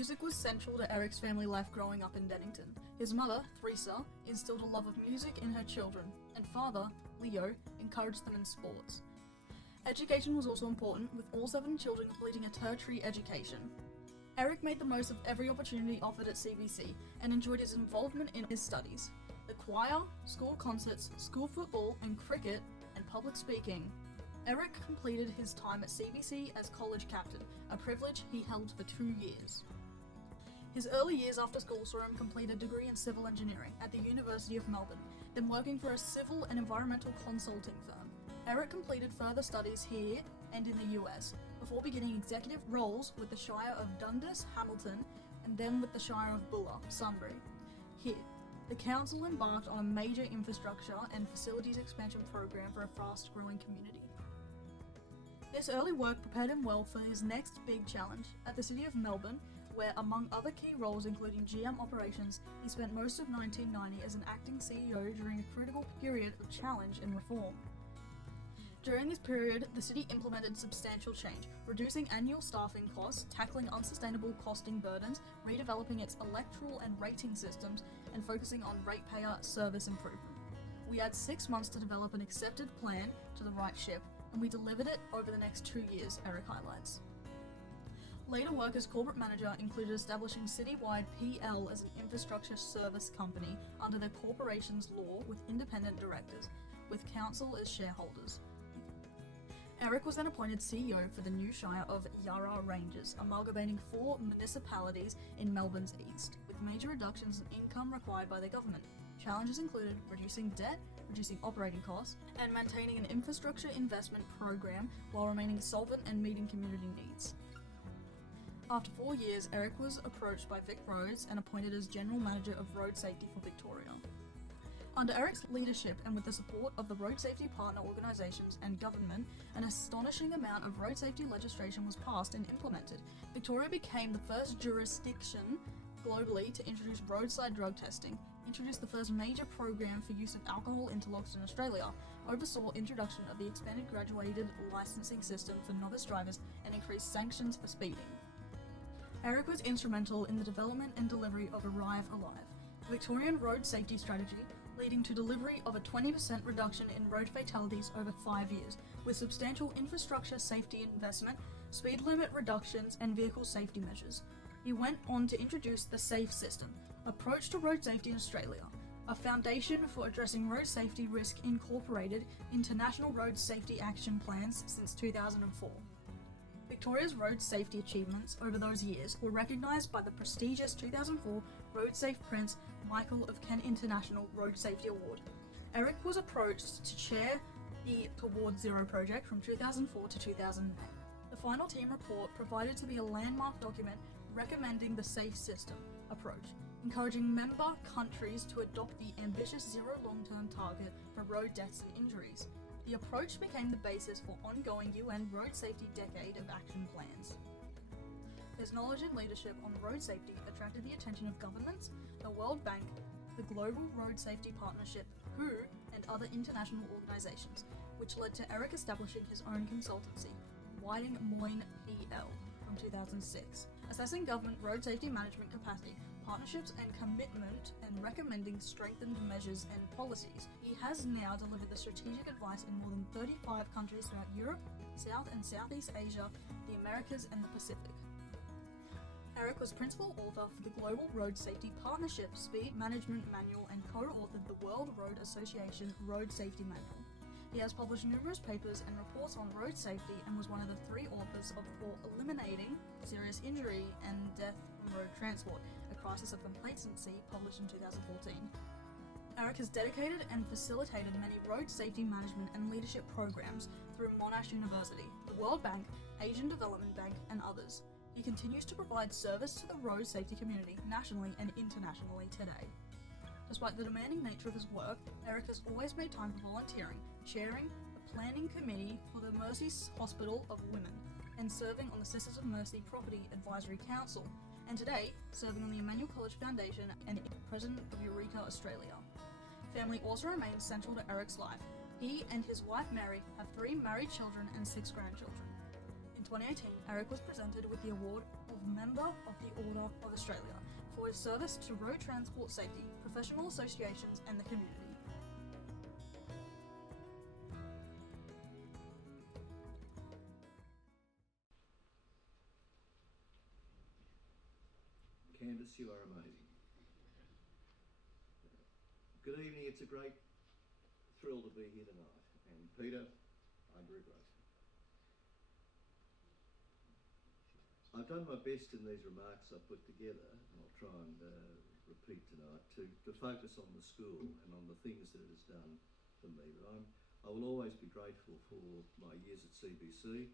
Music was central to Eric's family life growing up in Dennington. His mother, Theresa, instilled a love of music in her children, and father, Leo, encouraged them in sports. Education was also important, with all 7 children completing a tertiary education. Eric made the most of every opportunity offered at CBC and enjoyed his involvement in his studies. The choir, school concerts, school football and cricket, and public speaking. Eric completed his time at CBC as college captain, a privilege he held for 2 years. His early years after school saw him complete a degree in civil engineering at the University of Melbourne, then working for a civil and environmental consulting firm. Eric completed further studies here and in the US, before beginning executive roles with the Shire of Dundas, Hamilton, and then with the Shire of Bulla, Sunbury. Here, the council embarked on a major infrastructure and facilities expansion program for a fast-growing community. This early work prepared him well for his next big challenge at the City of Melbourne, where, among other key roles including GM operations, he spent most of 1990 as an acting CEO during a critical period of challenge and reform. During this period, the city implemented substantial change, reducing annual staffing costs, tackling unsustainable costing burdens, redeveloping its electoral and rating systems, and focusing on ratepayer service improvement. We had 6 months to develop an accepted plan to the right ship, and we delivered it over the next 2 years, Eric highlights. Later work as corporate manager included establishing citywide PL as an infrastructure service company under the corporation's law with independent directors, with council as shareholders. Eric was then appointed CEO for the new Shire of Yarra Ranges, amalgamating 4 municipalities in Melbourne's east, with major reductions in income required by the government. Challenges included reducing debt, reducing operating costs, and maintaining an infrastructure investment program while remaining solvent and meeting community needs. After 4 years, Eric was approached by Vic Roads and appointed as General Manager of Road Safety for Victoria. Under Eric's leadership and with the support of the road safety partner organisations and government, an astonishing amount of road safety legislation was passed and implemented. Victoria became the first jurisdiction globally to introduce roadside drug testing, introduced the first major program for use of alcohol interlocks in Australia, oversaw introduction of the expanded graduated licensing system for novice drivers, and increased sanctions for speeding. Eric was instrumental in the development and delivery of Arrive Alive, a Victorian road safety strategy leading to delivery of a 20% reduction in road fatalities over 5 years, with substantial infrastructure safety investment, speed limit reductions, and vehicle safety measures. He went on to introduce the SAFE system, Approach to Road Safety in Australia, a foundation for addressing road safety risk incorporated into National Road Safety Action Plans since 2004. Victoria's road safety achievements over those years were recognised by the prestigious 2004 Road Safe Prince Michael of Kent International Road Safety Award. Eric was approached to chair the Towards Zero project from 2004 to 2008. The final team report provided to be a landmark document recommending the SAFE system approach, encouraging member countries to adopt the ambitious zero long-term target for road deaths and injuries. The approach became the basis for ongoing UN Road Safety Decade of Action plans. His knowledge and leadership on road safety attracted the attention of governments, the World Bank, the Global Road Safety Partnership, WHO, and other international organisations, which led to Eric establishing his own consultancy, Whiting Moyne PL, from 2006, assessing government road safety management capacity, partnerships and commitment, and recommending strengthened measures and policies. He has now delivered the strategic advice in more than 35 countries throughout Europe, South and Southeast Asia, the Americas and the Pacific. Eric was principal author for the Global Road Safety Partnership Speed Management Manual and co-authored the World Road Association Road Safety Manual. He has published numerous papers and reports on road safety and was one of the 3 authors of For Eliminating Serious Injury and Death from Road Transport, a Crisis of Complacency, published in 2014. Eric has dedicated and facilitated many road safety management and leadership programs through Monash University, the World Bank, Asian Development Bank, and others. He continues to provide service to the road safety community nationally and internationally today. Despite the demanding nature of his work, Eric has always made time for volunteering, chairing the planning committee for the Mercy Hospital of Women, and serving on the Sisters of Mercy Property Advisory Council, and today serving on the Emmanuel College Foundation and President of Eureka Australia. Family also remains central to Eric's life. He and his wife Mary have 3 married children and 6 grandchildren. In 2018, Eric was presented with the award of Member of the Order of Australia for his service to road transport safety, professional associations and the community. Candice, you are amazing. Good evening, it's a great thrill to be here tonight. And Peter, I'm very grateful. I've done my best in these remarks I've put together, and I'll try and repeat tonight, to focus on the school and on the things that it has done for me. But I will always be grateful for my years at CBC,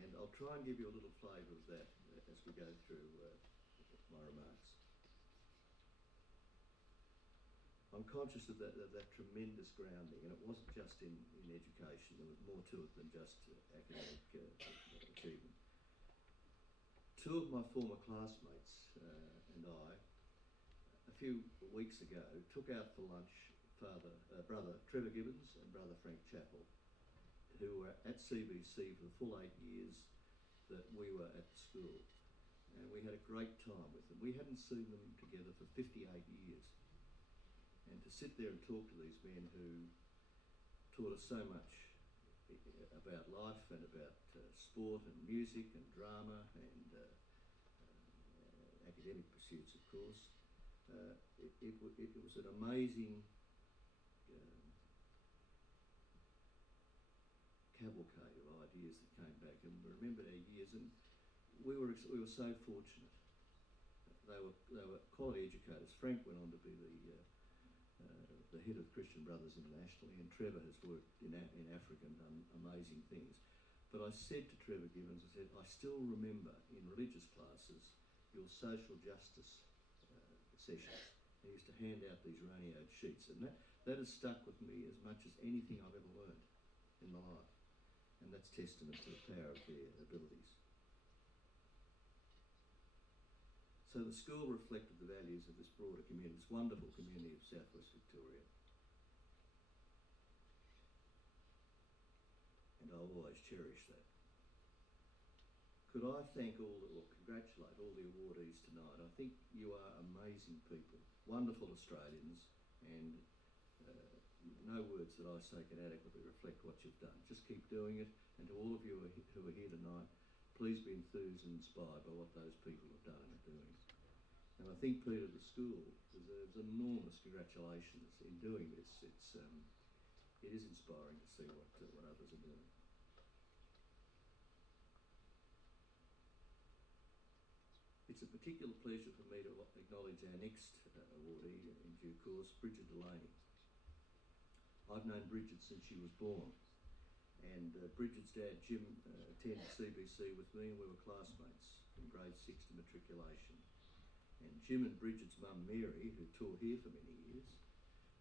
and I'll try and give you a little flavour of that as we go through my remarks. I'm conscious of that tremendous grounding, and it wasn't just in education. There was more to it than just academic achievement. Two of my former classmates and I, a few weeks ago, took out for lunch brother Trevor Gibbons and brother Frank Chappell, who were at CBC for the full 8 years that we were at the school. And we had a great time with them. We hadn't seen them together for 58 years. And to sit there and talk to these men who taught us so much about life and about sport and music and drama and academic pursuits, of course, it was an amazing cavalcade of ideas that came back, and we remembered our years, and we were so fortunate. They were quality educators. Frank went on to be the head of Christian Brothers internationally, and Trevor has worked in Africa and done amazing things. But I said to Trevor Gibbons, I said, I still remember in religious classes your social justice sessions. He used to hand out these radioed sheets, and that has stuck with me as much as anything I've ever learned in my life. And that's testament to the power of their abilities. So the school reflected the values of this broader community, this wonderful community of Southwest Victoria. And I'll always cherish that. Could I thank congratulate all the awardees tonight? I think you are amazing people, wonderful Australians, and no words that I say can adequately reflect what you've done. Just keep doing it, and to all of you who are here tonight, please be enthused and inspired by what those people have done and are doing. And I think, Peter, the school deserves enormous congratulations in doing this. It is inspiring to see what others are doing. It's a particular pleasure for me to acknowledge our next awardee in due course, Bridget Delaney. I've known Bridget since she was born, and Bridget's dad, Jim, attended CBC with me, and we were classmates from grade 6 to matriculation. And Jim and Bridget's mum, Mary, who taught here for many years,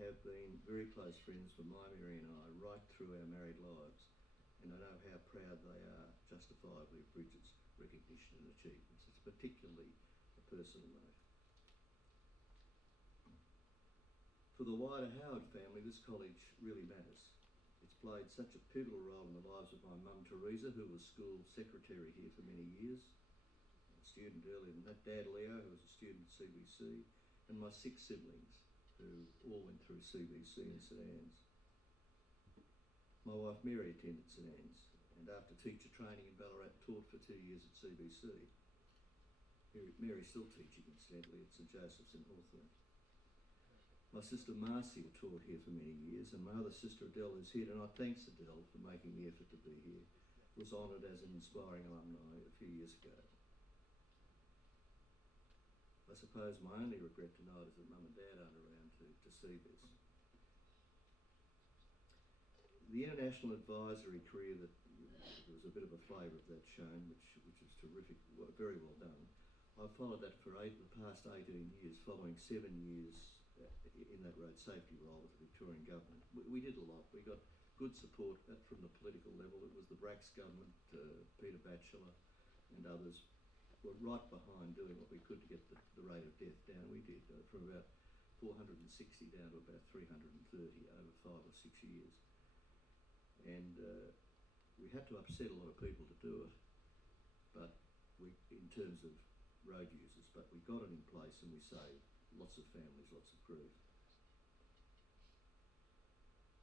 have been very close friends with my Mary and I right through our married lives. And I know how proud they are, justifiably, of Bridget's recognition and achievements. It's particularly a personal note. For the wider Howard family, this college really matters. It's played such a pivotal role in the lives of my mum, Teresa, who was school secretary here for many years, a student earlier than that, Dad Leo, who was a student at CBC, and my 6 siblings, who all went through CBC in St Anne's. My wife Mary attended St Anne's, and after teacher training in Ballarat, taught for 2 years at CBC. Mary's still teaching, incidentally, at St Joseph's in Hawthorne. My sister Marcia taught here for many years, and my other sister Adele, who's here tonight, thanks Adele for making the effort to be here, was honoured as an inspiring alumni a few years ago. I suppose my only regret tonight is that Mum and Dad aren't around to see this. The international advisory career that there was a bit of a flavour of that shown, which is terrific, very well done. I've followed that for the past 18 years, following 7 years in that road safety role with the Victorian government. We did a lot. We got good support from the political level. It was the Bracks government, Peter Batchelor and others were right behind doing what we could to get the rate of death down. We did, from about 460 down to about 330 over 5 or 6 years. And we had to upset a lot of people to do it. terms of road users, but we got it in place and we saved lots of families, lots of grief.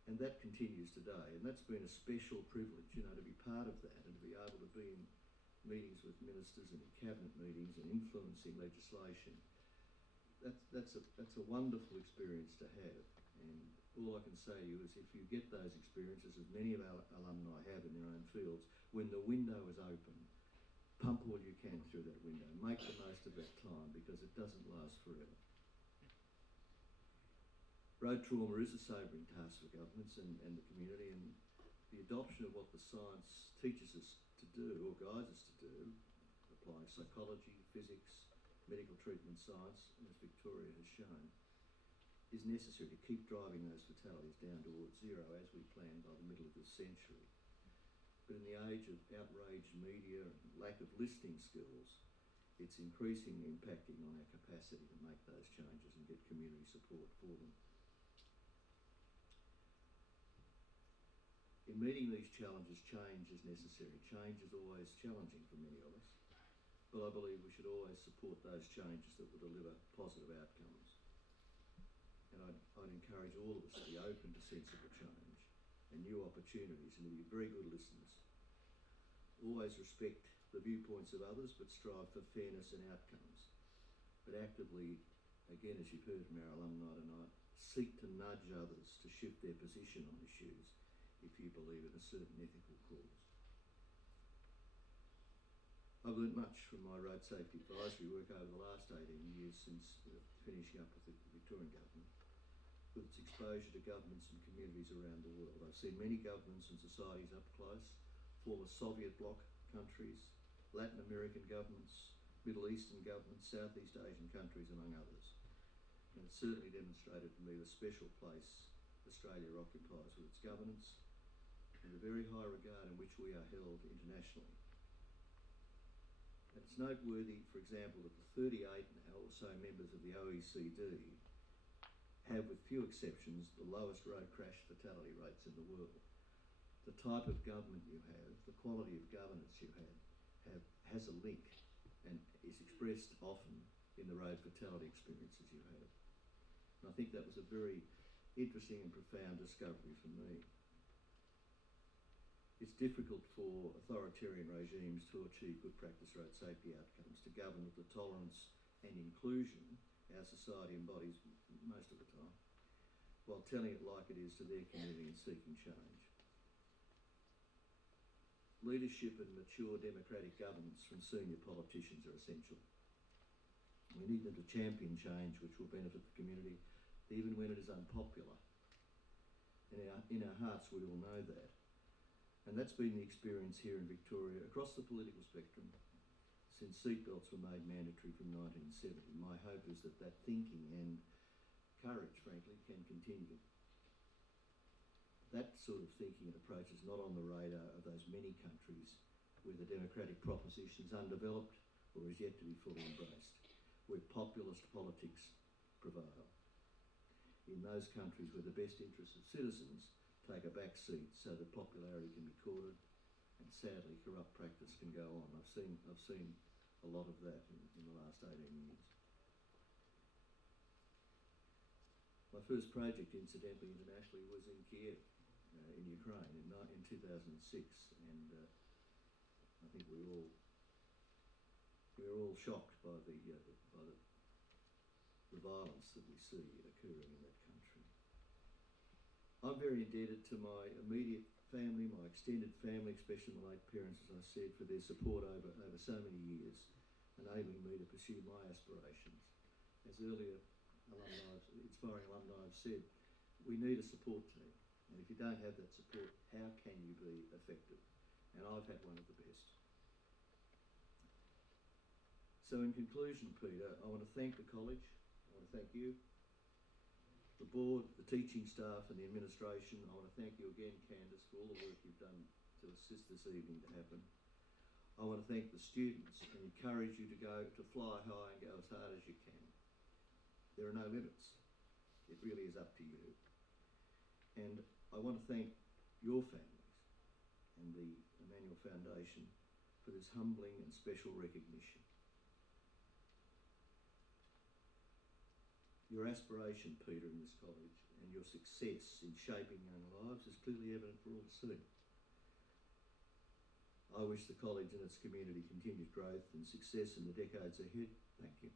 And that continues today, and that's been a special privilege, you know, to be part of that and to be able to be in meetings with ministers and in cabinet meetings and influencing legislation. That's a wonderful experience to have, and all I can say to you is if you get those experiences, as many of our alumni have in their own fields, when the window is open, pump all you can through that window, make the most of that time because it doesn't last forever. Road trauma is a sobering task for governments and the community, and the adoption of what the science teaches us to do or guides us to do, applying psychology, physics, medical treatment science, as Victoria has shown, is necessary to keep driving those fatalities down towards zero as we plan by the middle of this century. But in the age of outraged media and lack of listening skills, it's increasingly impacting on our capacity to make those changes and get community support for them. In meeting these challenges, change is necessary. Change is always challenging for many of us, but I believe we should always support those changes that will deliver positive outcomes. And I'd encourage all of us to be open to sensible change and new opportunities and to be very good listeners. Always respect the viewpoints of others, but strive for fairness and outcomes. But actively, again, as you've heard from our alumni tonight, seek to nudge others to shift their position on issues if you believe in a certain ethical cause. I've learnt much from my road safety advisory work over the last 18 years since finishing up with the Victorian government, with its exposure to governments and communities around the world. I've seen many governments and societies up close, former Soviet bloc countries, Latin American governments, Middle Eastern governments, Southeast Asian countries, among others. And it certainly demonstrated to me the special place Australia occupies with its governance and the very high regard in which we are held internationally. And it's noteworthy, for example, that the 38 now or so members of the OECD have, with few exceptions, the lowest road crash fatality rates in the world. The type of government you have, the quality of governance you have has a link and is expressed often in the road fatality experiences you have. And I think that was a very interesting and profound discovery for me. It's difficult for authoritarian regimes to achieve good practice road safety outcomes, to govern with the tolerance and inclusion our society embodies most of the time, while telling it like it is to their community and seeking change. Leadership and mature democratic governance from senior politicians are essential. We need them to champion change which will benefit the community, even when it is unpopular. In our hearts we all know that. And that's been the experience here in Victoria across the political spectrum since seatbelts were made mandatory from 1970. My hope is that that thinking and courage, frankly, can continue. That sort of thinking and approach is not on the radar of those many countries where the democratic proposition is undeveloped or is yet to be fully embraced, where populist politics prevail. In those countries where the best interests of citizens take a back seat so that popularity can be courted and sadly corrupt practice can go on. I've seen a lot of that in the last 18 years. My first project, incidentally, internationally, was in Kiev, in Ukraine, in 2006, and I think we were all shocked by the violence that we see occurring in that country. I'm very indebted to my immediate family, my extended family, especially my late parents, as I said, for their support over so many years, enabling me to pursue my aspirations. As earlier inspiring alumni have said, we need a support team. And if you don't have that support, how can you be effective? And I've had one of the best. So in conclusion, Peter, I want to thank the college. I want to thank you, the board, the teaching staff and the administration. I want to thank you again, Candice, for all the work you've done to assist this evening to happen. I want to thank the students and encourage you to fly high and go as hard as you can. There are no limits. It really is up to you. And I want to thank your families and the Emmanuel Foundation for this humbling and special recognition. Your aspiration, Peter, in this college and your success in shaping young lives is clearly evident for all to see. I wish the college and its community continued growth and success in the decades ahead. Thank you.